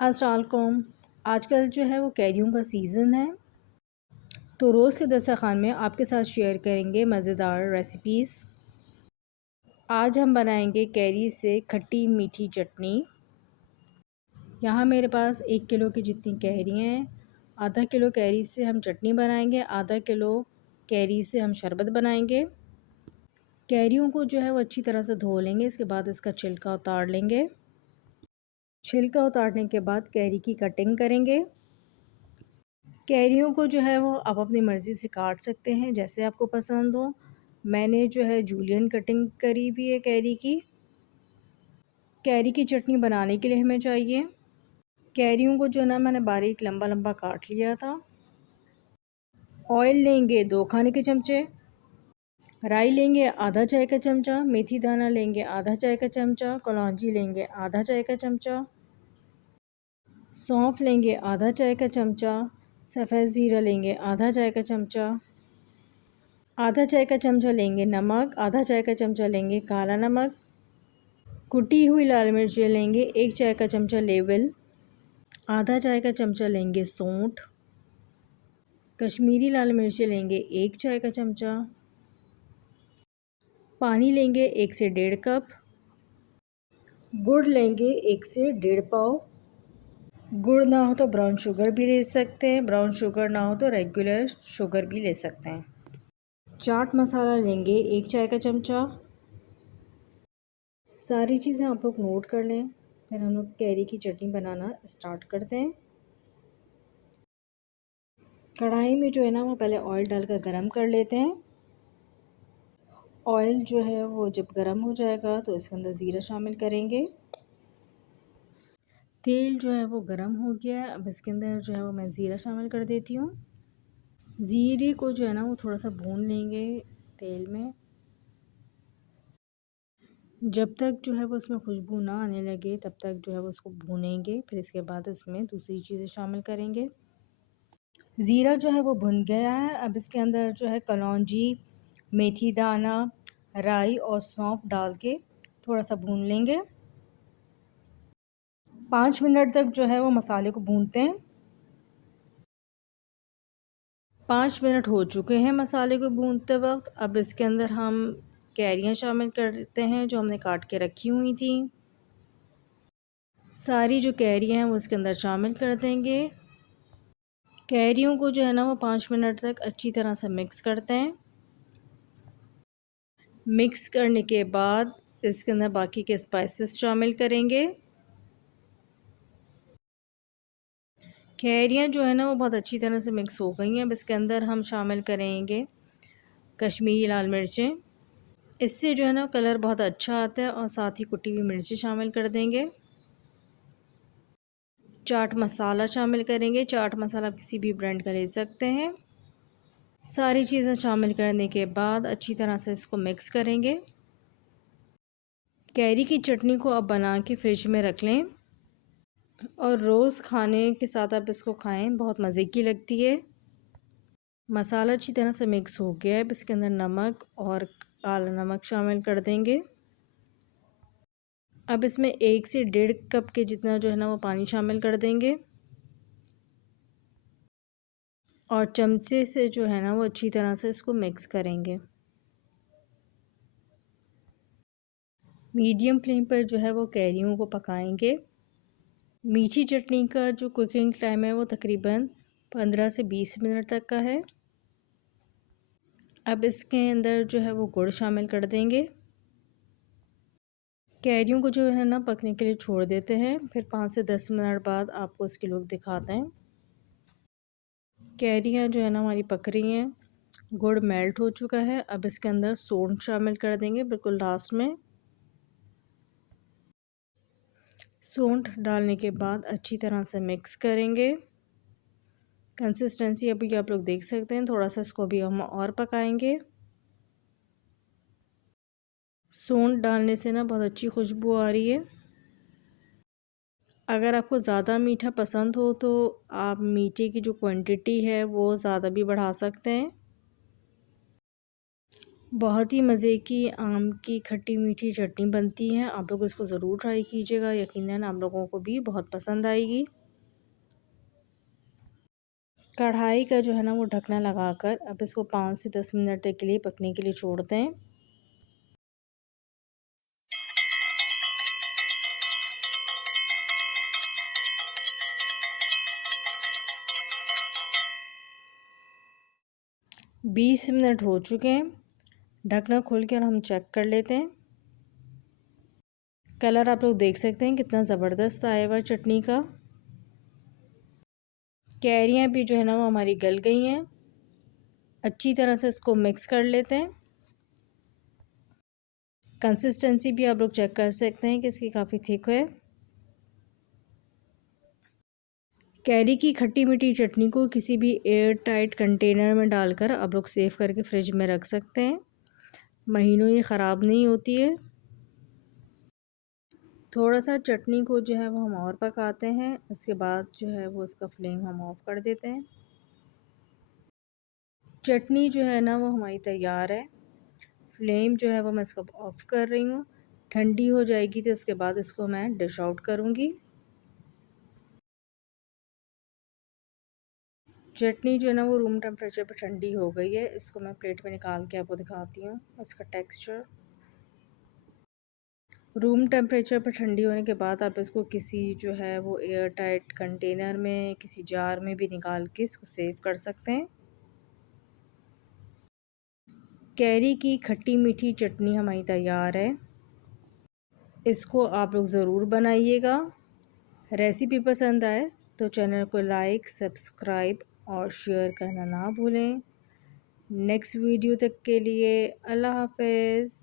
अस्सलाम वालेकुम। आजकल जो है वो कैरियों का सीज़न है, तो रोज़ के दस्तरख़्वान में आपके साथ शेयर करेंगे मज़ेदार रेसिपीज़। आज हम बनाएंगे कैरी से खट्टी मीठी चटनी। यहाँ मेरे पास 1 किलो की जितनी कैरी हैं। आधा किलो कैरी से हम चटनी बनाएंगे, आधा किलो कैरी से हम शरबत बनाएंगे। कैरियों को जो है वो अच्छी तरह से धो लेंगे, इसके बाद इसका छिलका उतार लेंगे। छिलका उतारने के बाद कैरी की कटिंग करेंगे। कैरियों को जो है वो आप अपनी मर्ज़ी से काट सकते हैं, जैसे आपको पसंद हो। मैंने जो है जूलियन कटिंग करी हुई है कैरी की। कैरी की चटनी बनाने के लिए हमें चाहिए, कैरियों को जो है ना मैंने बारीक लंबा लंबा काट लिया था। ऑयल लेंगे 2 खाने के चमचे, राई लेंगे आधा चाय का चमचा, मेथी दाना लेंगे आधा चाय का चमचा, कलौंजी लेंगे आधा चाय का चमचा, सौंफ लेंगे आधा चाय का चमचा, सफ़ेद ज़ीरा लेंगे आधा चाय का चमचा, आधा चाय का चमचा लेंगे नमक, आधा चाय का चमचा लेंगे काला नमक, कुटी हुई लाल मिर्चें लेंगे 1 चाय का चमचा लेवल, आधा चाय का चमचा लेंगे सौंठ, कश्मीरी लाल मिर्चें लेंगे 1 चाय का चमचा, पानी लेंगे 1 से 1.5 कप, गुड़ लेंगे 1 से 1.5 पाव। गुड़ ना हो तो ब्राउन शुगर भी ले सकते हैं, ब्राउन शुगर ना हो तो रेगुलर शुगर भी ले सकते हैं। चाट मसाला लेंगे 1 चाय का चमचा। सारी चीज़ें आप लोग नोट कर लें, फिर हम लोग कैरी की चटनी बनाना स्टार्ट करते हैं। कढ़ाई में जो है ना वो पहले ऑयल डालकर गरम कर लेते हैं। ऑयल जो है वो जब गरम हो जाएगा तो इसके अंदर ज़ीरा शामिल करेंगे। तेल जो है वो गरम हो गया है, अब इसके अंदर जो है वो मैं ज़ीरा शामिल कर देती हूँ। ज़ीरे को जो है ना वो थोड़ा सा भून लेंगे तेल में, जब तक जो है वो उसमें खुशबू ना आने लगे तब तक जो है वो उसको भूनेंगे। फिर इसके बाद इसमें दूसरी चीज़ें शामिल करेंगे। ज़ीरा जो है वो भुन गया है, अब इसके अंदर जो है कलौंजी, मेथी दाना, राई और सौंफ डाल के थोड़ा सा भून लेंगे। 5 मिनट तक जो है वो मसाले को भूनते हैं। 5 मिनट हो चुके हैं मसाले को भूनते वक्त। अब इसके अंदर हम कैरियाँ शामिल करते हैं जो हमने काट के रखी हुई थी। सारी जो कैरियाँ हैं वो इसके अंदर शामिल कर देंगे। कैरियों को जो है ना वो 5 मिनट तक अच्छी तरह से मिक्स करते हैं। मिक्स करने के बाद इसके अंदर बाकी के स्पाइसेस शामिल करेंगे। कैरियाँ जो है ना वो बहुत अच्छी तरह से मिक्स हो गई हैं। अब इसके अंदर हम शामिल करेंगे कश्मीरी लाल मिर्चें, इससे जो है ना कलर बहुत अच्छा आता है, और साथ ही कुटी हुई मिर्ची शामिल कर देंगे। चाट मसाला शामिल करेंगे, चाट मसाला आप किसी भी ब्रांड का ले सकते हैं। सारी चीज़ें शामिल करने के बाद अच्छी तरह से इसको मिक्स करेंगे। कैरी की चटनी को अब बना के फ्रिज में रख लें और रोज़ खाने के साथ आप इसको खाएं, बहुत मज़े की लगती है। मसाला अच्छी तरह से मिक्स हो गया है, अब इसके अंदर नमक और काला नमक शामिल कर देंगे। अब इसमें 1 से 1.5 कप के जितना जो है ना वो पानी शामिल कर देंगे और चमचे से जो है ना वो अच्छी तरह से इसको मिक्स करेंगे। मीडियम फ्लेम पर जो है वो कैरियों को पकाएंगे। मीठी चटनी का जो कुकिंग टाइम है वो तकरीबन 15 से 20 मिनट तक का है। अब इसके अंदर जो है वो गुड़ शामिल कर देंगे। कैरियों को जो है ना पकने के लिए छोड़ देते हैं, फिर 5 से 10 मिनट बाद आपको इसके लुक दिखाते हैं। कैरियाँ जो है ना हमारी पक रही हैं, गुड़ मेल्ट हो चुका है। अब इसके अंदर सौंठ शामिल कर देंगे बिल्कुल लास्ट में। सौंठ डालने के बाद अच्छी तरह से मिक्स करेंगे। कंसिस्टेंसी अभी आप लोग देख सकते हैं, थोड़ा सा इसको भी हम और पकाएंगे। सौंठ डालने से ना बहुत अच्छी खुशबू आ रही है। अगर आपको ज़्यादा मीठा पसंद हो तो आप मीठे की जो क्वांटिटी है वो ज़्यादा भी बढ़ा सकते हैं। बहुत ही मज़े की आम की खट्टी मीठी चटनी बनती है। आप लोग इसको ज़रूर ट्राई कीजिएगा, यकीनन आप लोगों को भी बहुत पसंद आएगी। कढ़ाई का जो है ना वो ढकना लगाकर अब इसको 5 से 10 मिनट तक के लिए पकने के लिए छोड़ दें। बीस मिनट हो चुके हैं। ढकना खोल कर हम चेक कर लेते हैं। कलर आप लोग देख सकते हैं कितना ज़बरदस्त आया हुआ चटनी का। कैरियाँ भी जो है ना वो हमारी गल गई हैं। अच्छी तरह से इसको मिक्स कर लेते हैं। कंसिस्टेंसी भी आप लोग चेक कर सकते हैं कि इसकी काफ़ी थिक है। कैरी की खट्टी मीठी चटनी को किसी भी एयर टाइट कंटेनर में डालकर आप लोग सेव करके फ्रिज में रख सकते हैं। महीनों ये ख़राब नहीं होती है। थोड़ा सा चटनी को जो है वो हम और पकाते हैं। इसके बाद जो है वो इसका फ्लेम हम ऑफ़ कर देते हैं। चटनी जो है ना वो हमारी तैयार है। फ्लेम जो है वो मैं इसका ऑफ़ कर रही हूँ। ठंडी हो जाएगी तो उसके बाद इसको मैं डिश आउट करूँगी। चटनी जो है ना वो रूम टेम्परेचर पर ठंडी हो गई है। इसको मैं प्लेट में निकाल के आपको दिखाती हूँ इसका टेक्सचर। रूम टेम्परेचर पर ठंडी होने के बाद आप इसको किसी जो है वो एयर टाइट कंटेनर में किसी जार में भी निकाल के इसको सेव कर सकते हैं। कैरी की खट्टी मीठी चटनी हमारी तैयार है। इसको आप लोग ज़रूर बनाइएगा। रेसिपी पसंद आए तो चैनल को लाइक सब्सक्राइब और शेयर करना ना भूलें। नेक्स्ट वीडियो तक के लिए अल्लाह हाफ़िज़।